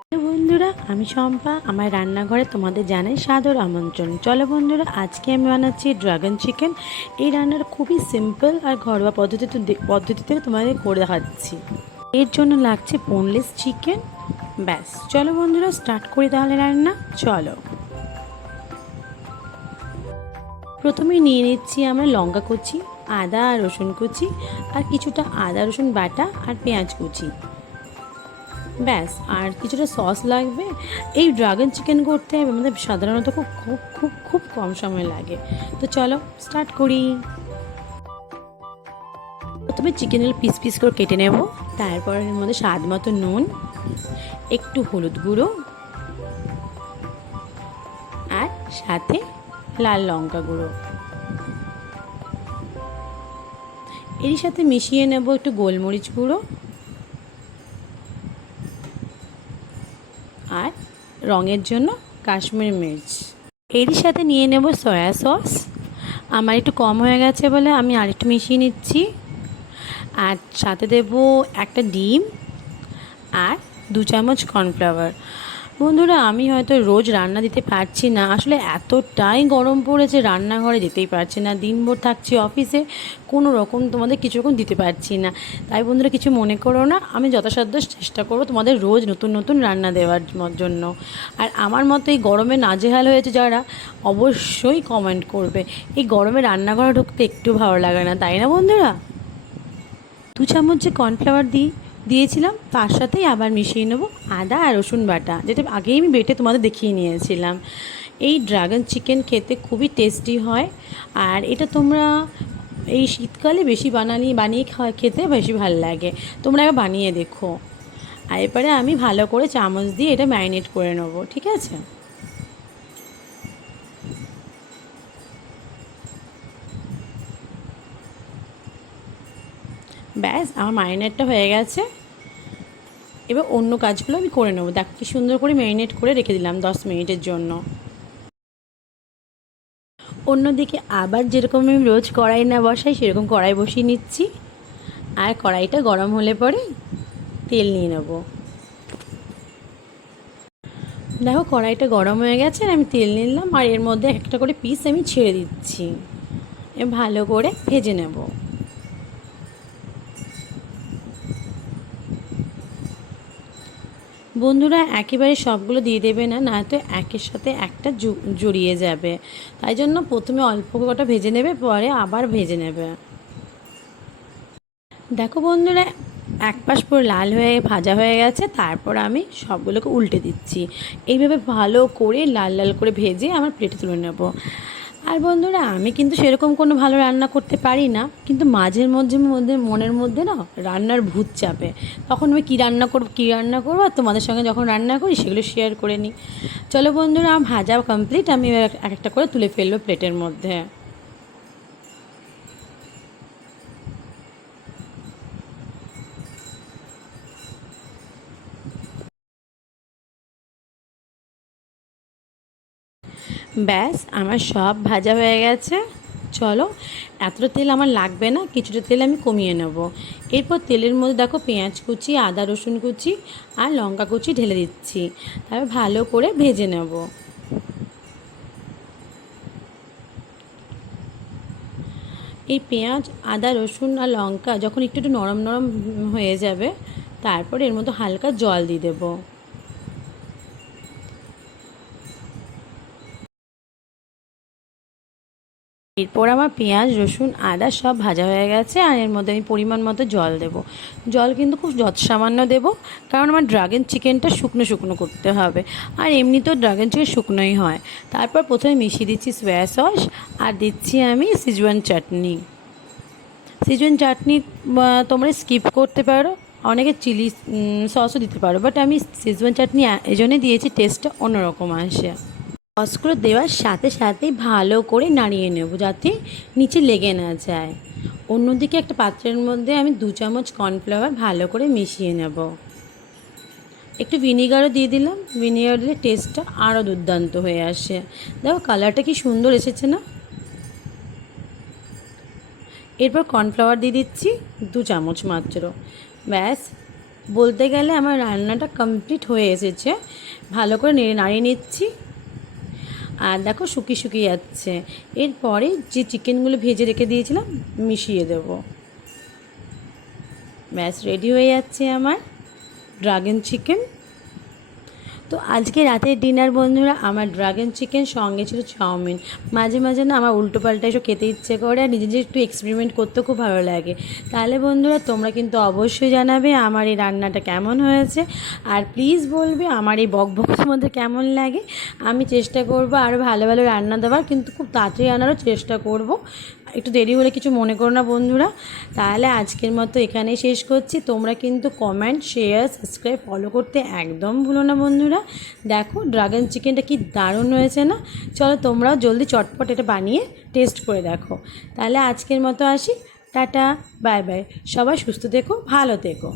Hello বন্ধুরা, আমি শম্পা। আমার রান্নাঘরে তোমাদের জানাই সাদর আমন্ত্রণ। চলো বন্ধুরা, আজকে আমি বানাচ্ছি ড্রাগন চিকেন। এই রান্নাটা খুবই সিম্পল আর ঘরোয়া পদ্ধতিতে তোমাদের করে দেখাচ্ছি। এর জন্য লাগছে বোনলেস চিকেন। ব্যাস, চলো বন্ধুরা স্টার্ট করি তাহলে রান্না। চলো, প্রথমে নিয়ে নিচ্ছি আমরা লঙ্কা কুচি, আদা আর রসুন কুচি, আর কিছুটা আদা রসুন বাটা আর পেঁয়াজ কুচি। ব্যাস, আর কিছুটা সস লাগবে। এই ড্রাগন চিকেন করতে আমাদের সাধারণত খুব খুব খুব খুব কম সময় লাগে। তো চলো স্টার্ট করি। প্রথমে চিকেনের পিস পিস করে কেটে নেব। তারপর এর মধ্যে স্বাদ মতো নুন, একটু হলুদ গুঁড়ো, আর সাথে লাল লঙ্কা গুঁড়ো। এর সাথে মিশিয়ে নেব একটু গোলমরিচ গুঁড়ো আর রঙের জন্য কাশ্মীরি মির্চ। এরই সাথে নিয়ে নেব সয়া সস। আমার একটু কম হয়ে গেছে বলে আমি আরেকটু মিশিয়ে নিচ্ছি। আর সাথে দেব একটা ডিম আর 2 চামচ কর্নফ্লাওয়ার। বন্ধুরা, আমি হয়তো রোজ রান্না দিতে পারছি না, আসলে এতটাই গরম পড়েছে রান্নাঘরে যেতেই পারছি না। দিনভর থাকছি অফিসে, কোনো রকম তোমাদের কিছু রকম দিতে পারছি না। তাই বন্ধুরা কিছু মনে করো না, আমি যথাসাধ্য চেষ্টা করবো তোমাদের রোজ নতুন নতুন রান্না দেওয়ার জন্য। আর আমার মতো এই গরমে নাজেহাল হয়েছে যারা, অবশ্যই কমেন্ট করবে। এই গরমে রান্নাঘরে ঢুকতে একটু ভালো লাগে না, তাই না বন্ধুরা? 2 চামচ যে কর্নফ্লাওয়ার দিয়েছিলাম, তার সাথেই আবার মিশিয়ে নেব আদা আর রসুন বাটা, যেটা আগেই আমি বেটে তোমাদের দেখিয়ে নিয়েছিলাম। এই ড্রাগন চিকেন খেতে খুবই টেস্টি হয়। আর এটা তোমরা এই শীতকালে বেশি বানিয়ে খেতে বেশি ভালো লাগে। তোমরা এবার বানিয়ে দেখো। আর এরপরে আমি ভালো করে চামচ দিয়ে এটা ম্যারিনেট করে নেবো, ঠিক আছে? ব্যাস, আমার ম্যারিনেটটা হয়ে গেছে। এবার অন্য কাজগুলো আমি করে নেবো। দেখো কি সুন্দর করে ম্যারিনেট করে রেখে দিলাম 10 মিনিটের জন্য। অন্যদিকে আবার যেরকম আমি রোজ কড়াই না বসাই, সেরকম কড়াই বসিয়ে নিচ্ছি। আর কড়াইটা গরম হলে পরে তেল নিয়ে নেব। দেখো কড়াইটা গরম হয়ে গেছে, আর আমি তেল নিলাম, আর এর মধ্যে একটা করে পিস আমি ছেড়ে দিচ্ছি। ভালো করে ভেজে নেব। বন্ধুরা, একেবারে সবগুলো দিয়ে দেবে না, নয়তো একের সাথে একটা জড়িয়ে যাবে। তাই জন্য প্রথমে অল্প কটা ভেজে নেবে, পরে আবার ভেজে নেবে। দেখো বন্ধুরা, এক পাশ পুরো লাল হয়ে ভাজা হয়ে গেছে। তারপর আমি সবগুলোকে উল্টে দিচ্ছি। এইভাবে ভালো করে লাল লাল করে ভেজে আমার প্লেটে তুলে নেব। আর বন্ধুরা, আমি কিন্তু সেরকম কোনো ভালো রান্না করতে পারি না, কিন্তু মাঝের মধ্যে মধ্যে মনের মধ্যে না রান্নার ভূত চাপে। তখন আমি কী রান্না করবো আর তোমাদের সঙ্গে যখন রান্না করি সেগুলো শেয়ার করে নিই। চলো বন্ধুরা, আমার ভাজা কমপ্লিট। আমি এক একটা করে তুলে ফেলবো প্লেটের মধ্যে। ব্যাস, আমার সব ভাজা হয়ে গেছে। চলো, এতটা তেল আমার লাগবে না, কিছুটা তেল আমি কমিয়ে নেব। এরপর তেলের মধ্যে দেখো পেঁয়াজ কুচি, আদা রসুন কুচি আর লঙ্কা কুচি ঢেলে দিচ্ছি। তারপর ভালো করে ভেজে নেব। এই পেঁয়াজ, আদা রসুন আর লঙ্কা যখন একটু একটু নরম নরম হয়ে যাবে, তারপর এর মধ্যে হালকা জল দিয়ে দেবো। এরপর আমার পেঁয়াজ রসুন আদা সব ভাজা হয়ে গেছে, আর এর মধ্যে আমি পরিমাণ মতো জল দেব। জল কিন্তু খুব সামান্য দেবো, কারণ আমার ড্রাগন চিকেনটা শুকনো শুকনো করতে হবে। আর এমনিতেও ড্রাগন চিকেন শুকনোই হয়। তারপর প্রথমে মিশিয়ে দিচ্ছি সয়া সস, আর দিচ্ছি আমি সিজওয়ান চাটনি। সিজওয়ান চাটনি তোমরা স্কিপ করতে পারো, অনেকে চিলি সসও দিতে পারো, বাট আমি সিজওয়ান চাটনি এই জন্যই দিয়েছি, টেস্টটা অন্যরকম আসে। সসগুলো দেওয়ার সাথে সাথেই ভালো করে নাড়িয়ে নেব, যাতে নিচে লেগে না যায়। অন্যদিকে একটা পাত্রের মধ্যে আমি 2 চামচ কর্নফ্লাওয়ার ভালো করে মিশিয়ে নেব। একটু ভিনিগারও দিয়ে দিলাম। ভিনিগার দিলে টেস্টটা আরও দুর্দান্ত হয়ে আসে। দেখো কালারটা কি সুন্দর এসেছে না? এরপর কর্নফ্লাওয়ার দিয়ে দিচ্ছি 2 চামচ মাত্র। ব্যাস, বলতে গেলে আমার রান্নাটা কমপ্লিট হয়ে এসেছে। ভালো করে নাড়িয়ে নিচ্ছি, আর দেখো শুকিয়ে শুকিয়ে যাচ্ছে। এরপরে যে চিকেনগুলো ভেজে রেখে দিয়েছিলাম মিশিয়ে দেবো। ব্যাস রেডি হয়ে যাচ্ছে আমার ড্রাগন চিকেন। তো আজকে রাতের ডিনার বন্ধুরা আমার ড্রাগন চিকেন, সঙ্গে ছিল চাউমিন। মাঝে মাঝে না আমার উল্টো পাল্টা এসব খেতে ইচ্ছে করে, আর নিজে নিজে একটু এক্সপেরিমেন্ট করতে খুব ভালো লাগে। তাহলে বন্ধুরা তোমরা কিন্তু অবশ্যই জানাবে আমার এই রান্নাটা কেমন হয়েছে, আর প্লিজ বলবে আমার এই বকবকের মধ্যে কেমন লাগে। আমি চেষ্টা করব আরও ভালো ভালো রান্না দেওয়ার, কিন্তু খুব তাড়াতাড়ি আনারও চেষ্টা করব। একটু দেরি হলে কিছু মনে করো না বন্ধুরা। তাহলে আজকের মতো এখানেই শেষ করছি। তোমরা কিন্তু কমেন্ট, শেয়ার, সাবস্ক্রাইব, ফলো করতে একদম ভুলো না বন্ধুরা। দেখো ড্রাগন চিকেনটা কি দারুণ হয়েছে না? চলো তোমরাও জলদি চটপট এটা বানিয়ে টেস্ট করে দেখো। তাহলে আজকের মতো আসি, টাটা, বাই বাই। সবাই সুস্থ থেকো, ভালো থেকো।